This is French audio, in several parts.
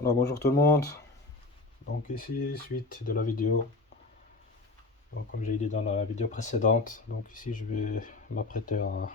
Voilà, bonjour tout le monde. Donc ici, suite de la vidéo. Donc, comme j'ai dit dans la vidéo précédente, donc ici je vais m'apprêter à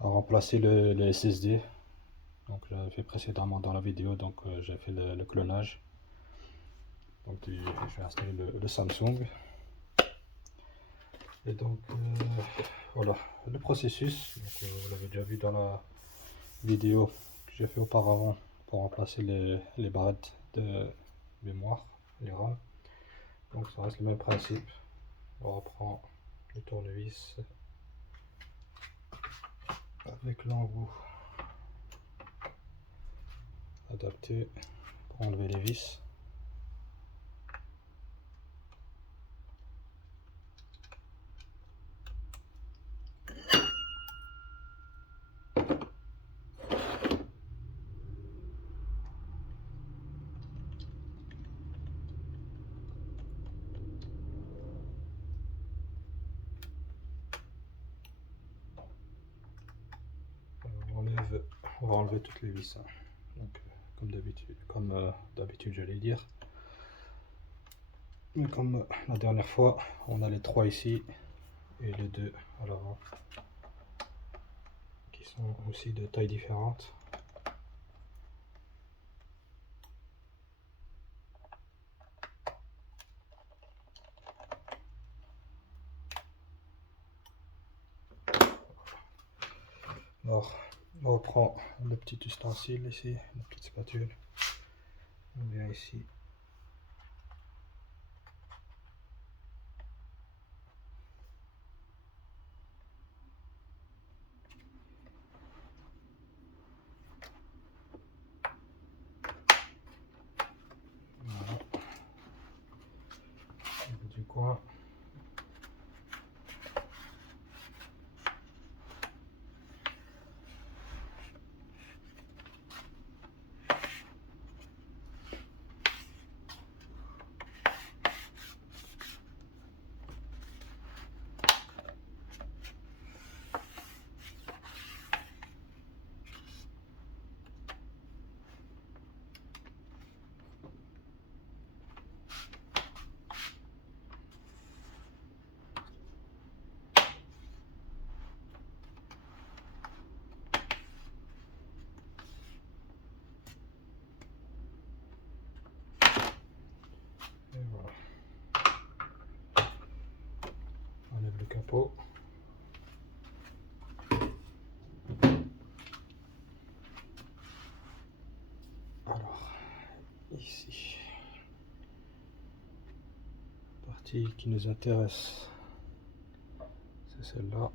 remplacer le SSD. Donc j'avais fait précédemment dans la vidéo, donc j'ai fait le clonage. Donc je vais installer le Samsung. Et donc voilà le processus. Donc, vous l'avez déjà vu dans la vidéo que j'ai fait auparavant pour remplacer les barrettes de mémoire, les RAM. Donc ça reste le même principe. On reprend le tournevis avec l'embout adapté pour enlever les vis. On va enlever toutes les vis, hein. Donc, comme d'habitude j'allais dire. Mais comme la dernière fois, on a les trois ici et les deux à l'avant qui sont aussi de tailles différentes. Alors, on reprend le petit ustensile ici, la petite spatule. On vient ici. Voilà. Du coin. Et voilà. On enlève le capot. Alors, ici, la partie qui nous intéresse, c'est celle-là.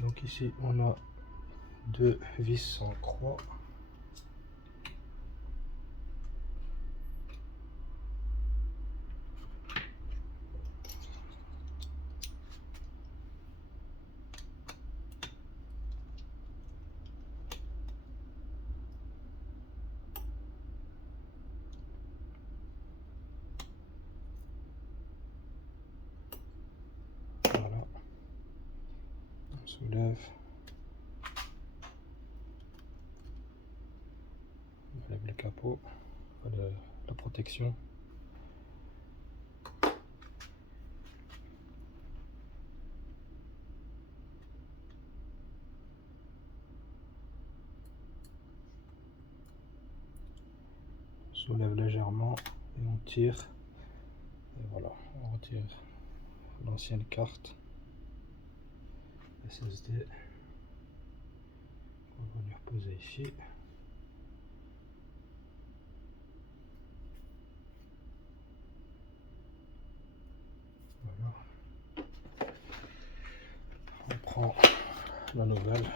Donc ici, on a deux vis en croix. Voilà. On soulève. On enlève le capot, la protection. On soulève légèrement et on tire. Et voilà, on retire l'ancienne carte SSD. On va venir poser ici. Voilà. On prend la nouvelle.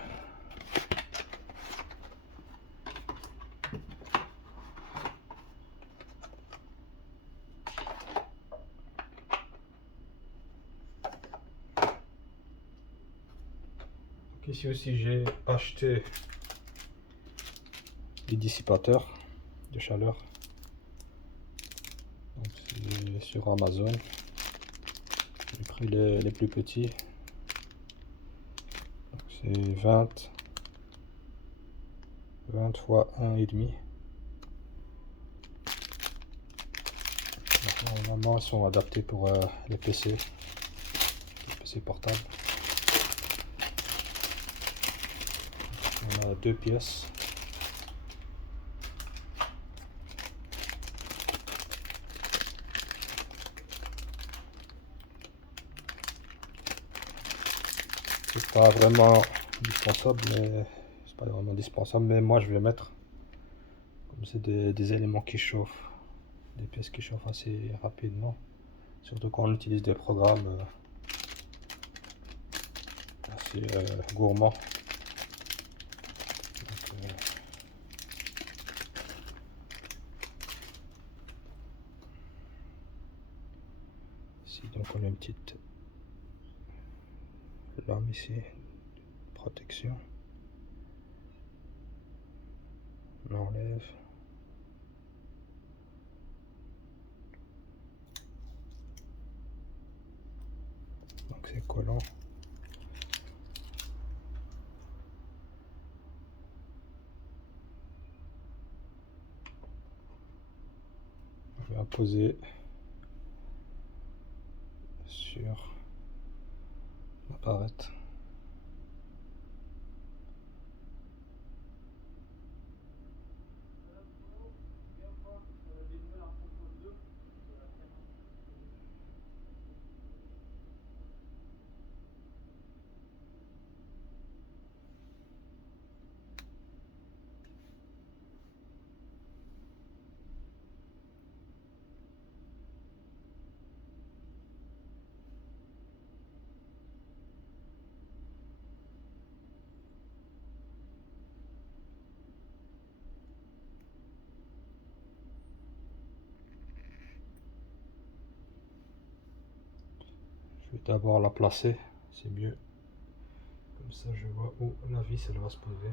Donc ici aussi j'ai acheté des dissipateurs de chaleur. Donc, sur Amazon. J'ai pris les plus petits. C'est 20 fois 1,5. Normalement, ils sont adaptés pour les PC portables. On a 2 pièces. C'est pas vraiment indispensable, mais c'est pas vraiment indispensable, mais moi je vais mettre, comme c'est des éléments qui chauffent, des pièces qui chauffent assez rapidement, surtout quand on utilise des programmes assez gourmands. Donc, ici donc on a une petite lame ici, protection. On enlève. Donc c'est collant. On va poser sur la barrette. Je vais d'abord la placer, c'est mieux. Comme ça je vois où la vis elle va se poser.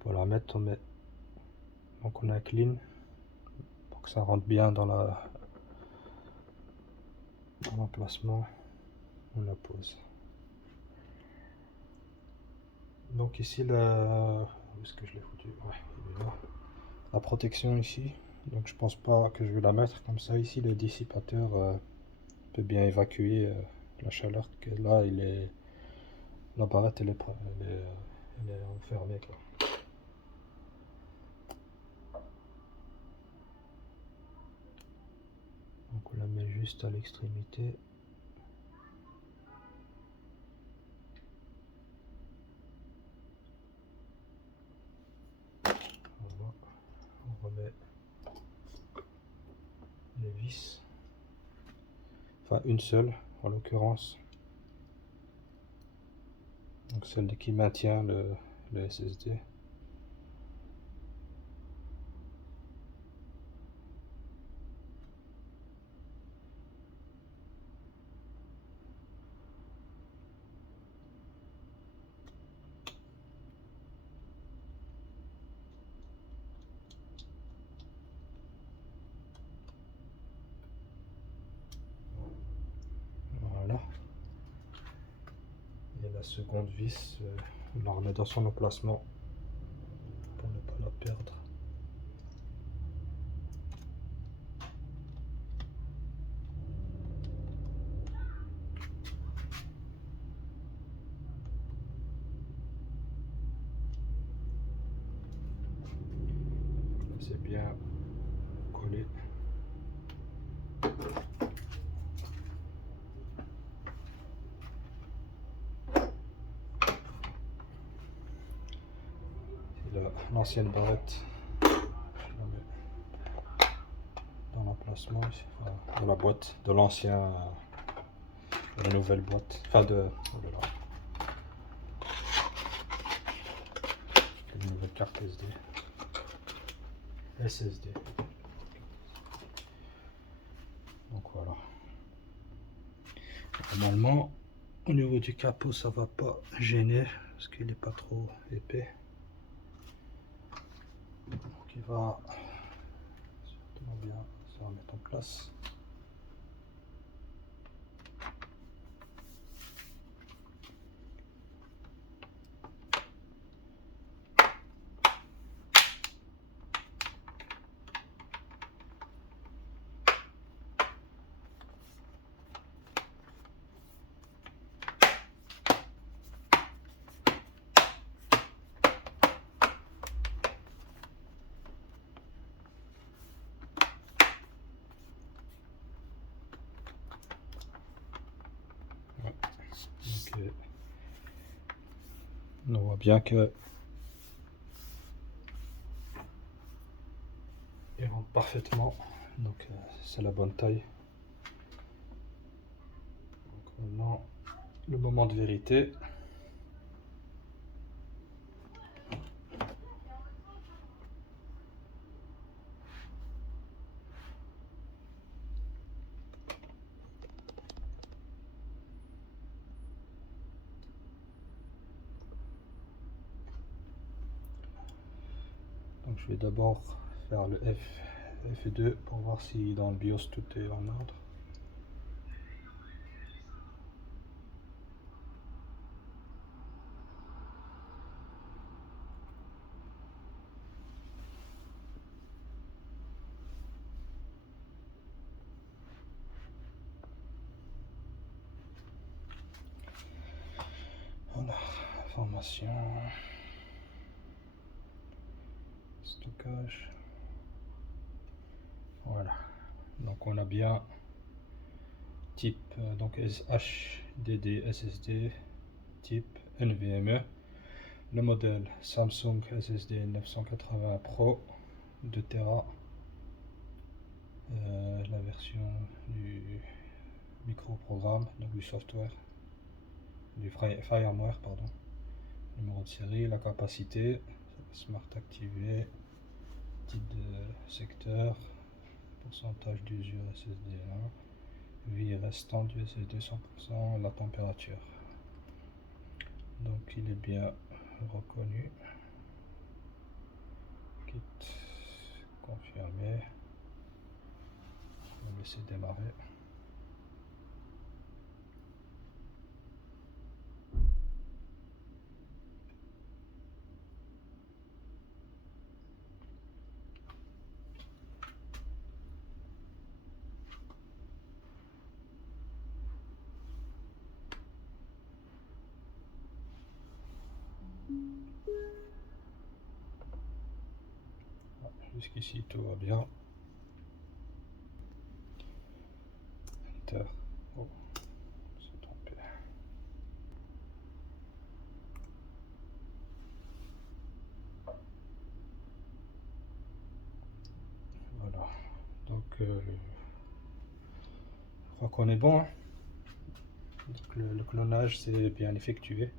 Pour la mettre, donc on incline pour que ça rentre bien dans l'emplacement. On la pose. Donc ici où est-ce que je l'ai foutu? Ouais, il est là. La protection ici. Donc je pense pas que je vais la mettre comme ça. Ici le dissipateur peut bien évacuer la chaleur que là la barrette elle est enfermée quoi. Donc on la met juste à l'extrémité. On remet les vis. Enfin une seule en l'occurrence. Donc celle qui maintient le SSD. Voilà. Et la seconde vis, on la remet dans son emplacement pour ne pas la perdre. C'est bien collé. C'est l'ancienne barrette. Je la mets dans l'emplacement, enfin, dans la boîte de l'ancien, de la nouvelle boîte, enfin oh là là, une nouvelle carte SSD. Donc voilà. Normalement, au niveau du capot, ça va pas gêner parce qu'il n'est pas trop épais. Donc il va bien se remettre en place. Donc, on voit bien que il rentre parfaitement, donc c'est la bonne taille. Donc maintenant, le moment de vérité. Donc je vais d'abord faire le F2 pour voir si dans le BIOS tout est en ordre. Voilà, information, stockage. Voilà, donc on a bien type donc HDD SSD, type NVMe, le modèle Samsung SSD 980 Pro 2 Tera, la version du microprogramme, donc du software, du firmware, pardon, numéro de série, la capacité, smart activé, type de secteur, pourcentage d'usure SSD 1, vie restante du SSD 100%, la température. Donc il est bien reconnu. Kit confirmé. On va laisser démarrer. Jusqu'ici tout va bien. Enter. Oh, c'est trompé. Voilà. Donc je crois qu'on est bon. Hein. Donc, le clonage s'est bien effectué.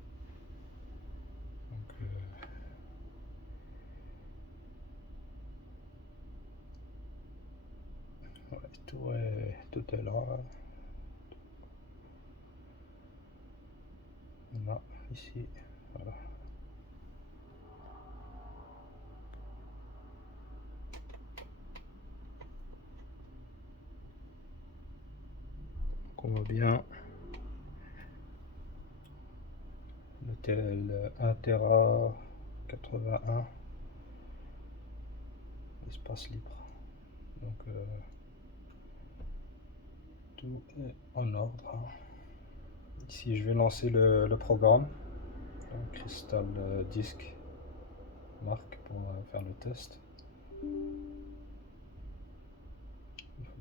Donc, ouais, tout est là. Là, ici, voilà. Donc on voit bien le 1 Tera 81 espace libre. Donc tout est en ordre. Hein. Ici je vais lancer le programme. Donc, Crystal Disk Mark pour faire le test.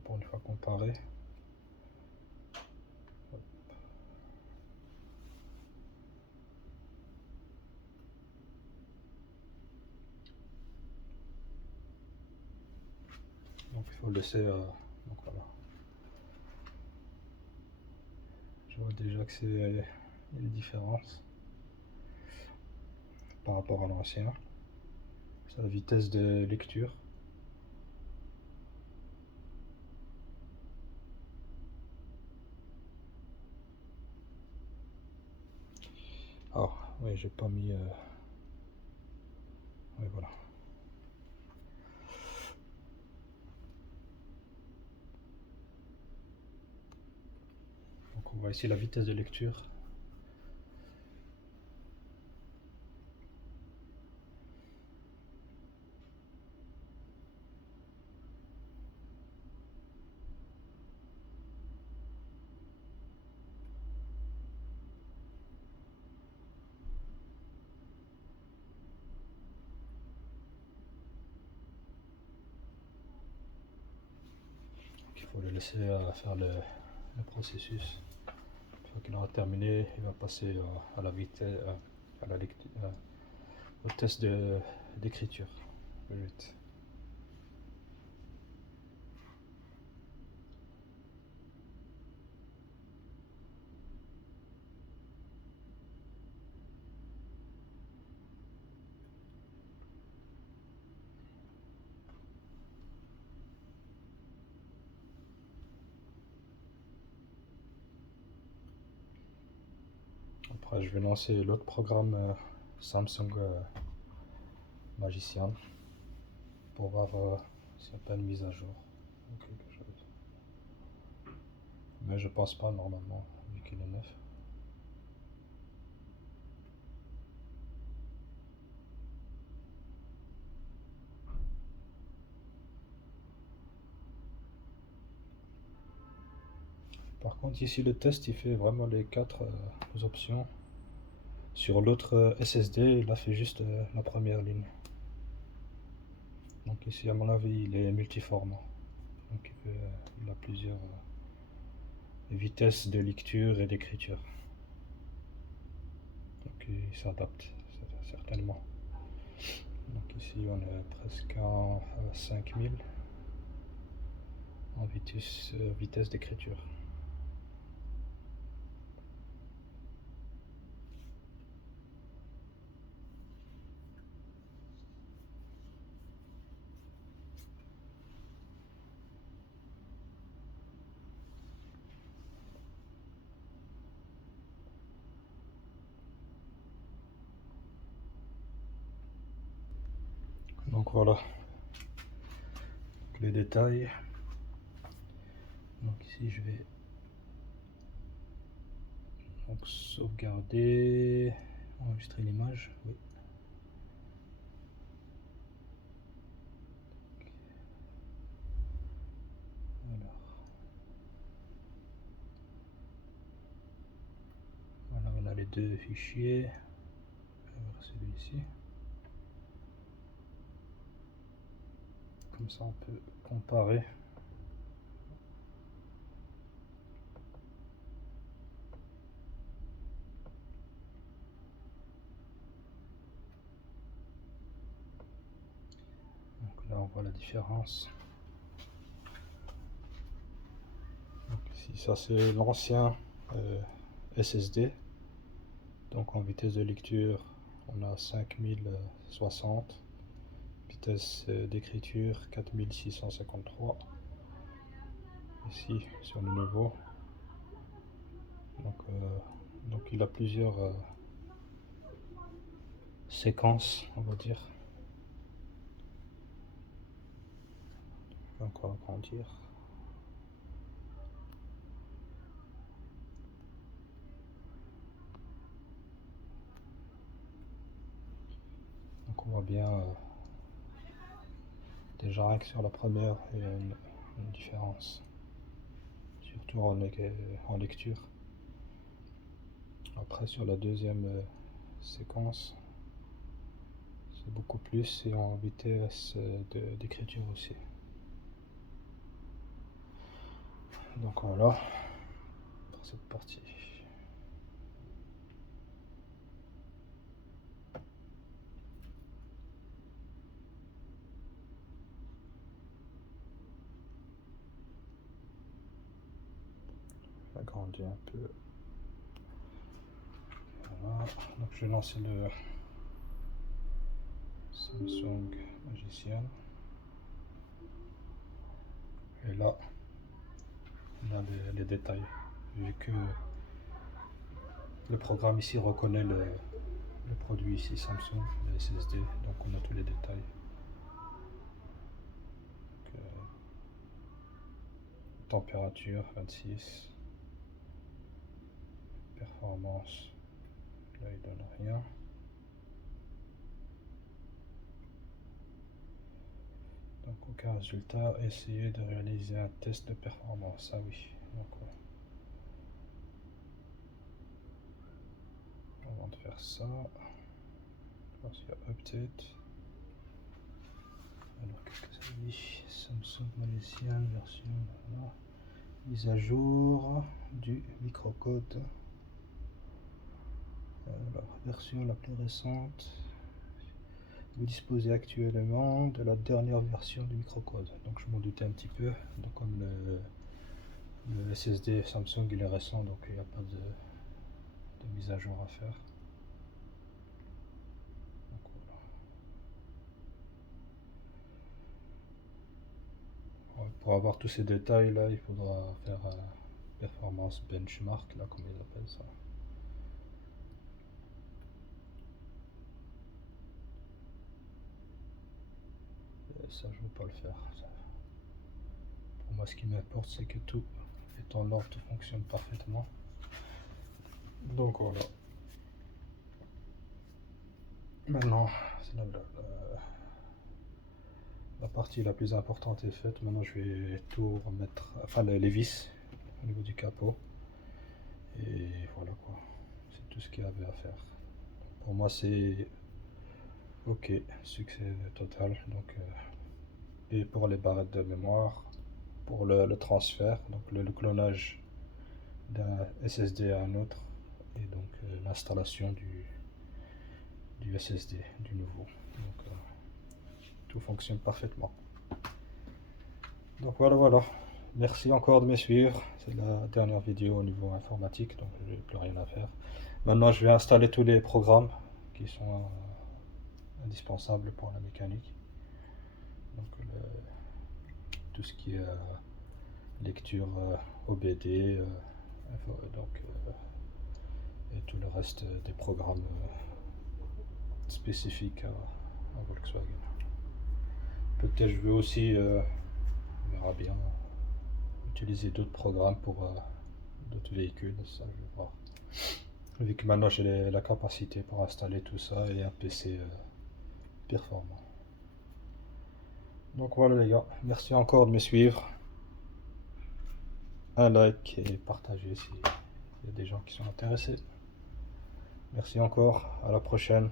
Pour une fois comparer. Donc il faut laisser. Donc voilà. Je vois déjà que c'est une différence par rapport à l'ancien. C'est la vitesse de lecture. Ah oui, j'ai pas mis. Oui, voilà. Donc on voit ici la vitesse de lecture. Donc il faut le laisser faire le processus. fois qu'il aura terminé, il va passer à la vitesse, à la au test d'écriture. Après, je vais lancer l'autre programme Samsung Magician pour voir s'il n'y a pas une mise à jour ou quelque chose. Mais je pense pas normalement, vu qu'il est neuf. Par contre, ici le test il fait vraiment les 4 options. Sur l'autre SSD, il a fait juste la première ligne. Donc ici, à mon avis, il est multiformat. Donc il a plusieurs vitesses de lecture et d'écriture. Donc il s'adapte certainement. Donc ici, on est presque à 5000 en vitesse d'écriture. Donc voilà les détails. Donc ici je vais donc sauvegarder, enregistrer l'image. Oui. Alors, voilà, on a les deux fichiers. Je vais voir celui-ci. Comme ça on peut comparer. Donc là on voit la différence. Donc ici ça c'est l'ancien SSD. Donc en vitesse de lecture on a 5060. Vitesse d'écriture 4653. Ici sur le nouveau. Donc il a plusieurs séquences, on va dire. Je vais encore agrandir. Donc on voit bien déjà rien que sur la première il y a une différence, surtout en lecture. Après sur la deuxième séquence c'est beaucoup plus, et en vitesse d'écriture aussi. Donc voilà pour cette partie. Agrandir un peu. Voilà. Donc je vais lancer le Samsung Magician. Et là, on a les détails. Vu que le programme ici reconnaît le produit ici Samsung, le SSD, donc on a tous les détails. Donc, température 26, performance, là il donne rien. Donc aucun résultat, essayez de réaliser un test de performance. Ah oui, donc avant de faire ça, voir s'il y a update. Alors qu'est-ce que ça dit? Samsung Magician version, voilà. Mise à jour du microcode La version la plus récente. Vous disposez actuellement de la dernière version du microcode. Donc je m'en doutais un petit peu. Donc comme le SSD Samsung il est récent, donc il n'y a pas de mise à jour à faire. Donc, voilà. Pour avoir tous ces détails là, il faudra faire un performance benchmark là, comme ils appellent ça. Et ça, je ne veux pas le faire. Pour moi, ce qui m'importe, c'est que tout est en ordre, tout fonctionne parfaitement. Donc voilà. Maintenant, c'est la partie la plus importante est faite. Maintenant, je vais tout remettre, enfin les vis au niveau du capot. Et voilà quoi. C'est tout ce qu'il y avait à faire. Pour moi, c'est ok, succès total. Donc, et pour les barrettes de mémoire, pour le transfert, donc le clonage d'un SSD à un autre, et donc l'installation du SSD, du nouveau. Donc, tout fonctionne parfaitement. Donc voilà. Merci encore de me suivre. C'est la dernière vidéo au niveau informatique, donc je n'ai plus rien à faire. Maintenant, je vais installer tous les programmes qui sont indispensables pour la mécanique. Donc, tout ce qui est lecture OBD, donc, et tout le reste des programmes spécifiques à Volkswagen. Peut-être je vais aussi, on verra bien, utiliser d'autres programmes pour d'autres véhicules, ça je vais voir. Vu que maintenant j'ai la capacité pour installer tout ça et un PC performant. Donc voilà les gars, merci encore de me suivre. Un like et partager s'il y a des gens qui sont intéressés. Merci encore, à la prochaine.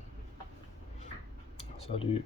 Salut.